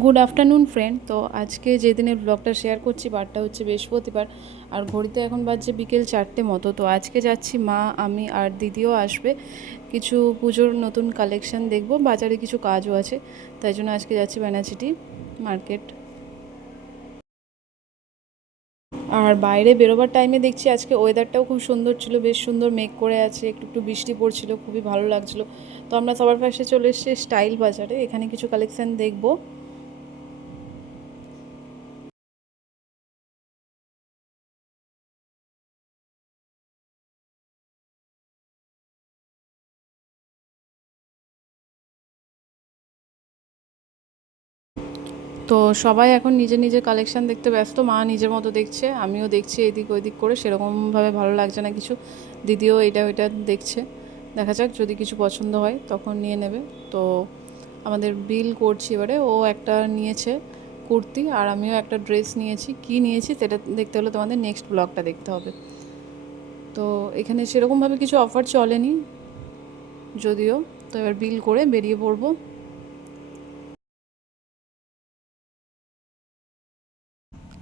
Good afternoon friend. তো আজকে যে দিনের ব্লগটা শেয়ার করছি বারটা হচ্ছে বৃহস্পতিবার, আর ঘড়িতে এখন বাজছে বিকেল 4টে মতো। তো আজকে যাচ্ছি, মা, আমি আর দিদিও আসবে। কিছু পুজোর নতুন কালেকশন দেখব, বাজারে কিছু কাজও আছে, তাই জন্য আজকে যাচ্ছি বেনাচিটি মার্কেট। আর বাইরে বেরোবার টাইমে দেখছি আজকে ওয়েদারটাও খুব সুন্দর ছিল, বেশ সুন্দর মেঘ করে আছে, একটু একটু বৃষ্টি পড়ছিল, খুবই ভালো লাগছিলো। তো আমরা সবার ফার্স্টে চলে এসেছি স্টাইল বাজারে, এখানে কিছু কালেকশন দেখব। তো সবাই এখন নিজের নিজের কালেকশান দেখতে ব্যস্ত, মা নিজের মতো দেখছে, আমিও দেখছি এদিক ওইদিক করে, সেরকমভাবে ভালো লাগছে না কিছু। দিদিও এটা ওইটা দেখছে, দেখা যাক যদি কিছু পছন্দ হয় তখন নিয়ে নেবে। তো আমাদের বিল করছি এবারে, ও একটা নিয়েছে কুর্তি আর আমিও একটা ড্রেস নিয়েছি। কি নিয়েছি সেটা দেখতে হলে তোমাদের নেক্সট ব্লগটা দেখতে হবে। তো এখানে সেরকমভাবে কিছু অফার চলেনি যদিও। তো এবার বিল করে বেরিয়ে পড়বো।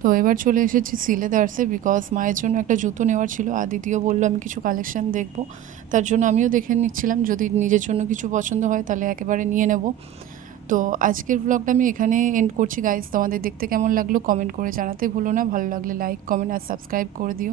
তো এবার চলে এসেছি সিলেদার্সে, বিকজ মায়ের জন্য একটা জুতো নেওয়ার ছিল, আর দিদিও বললো আমি কিছু কালেকশান দেখবো, তার জন্য আমিও দেখে নিচ্ছিলাম, যদি নিজের জন্য কিছু পছন্দ হয় তাহলে একেবারে নিয়ে নেব। তো আজকের ব্লগটা আমি এখানে এন্ড করছি গাইজ। তোমাদের দেখতে কেমন লাগলো কমেন্ট করে জানাতে ভুলো না, ভালো লাগলে লাইক, কমেন্ট আর সাবস্ক্রাইব করে দিও।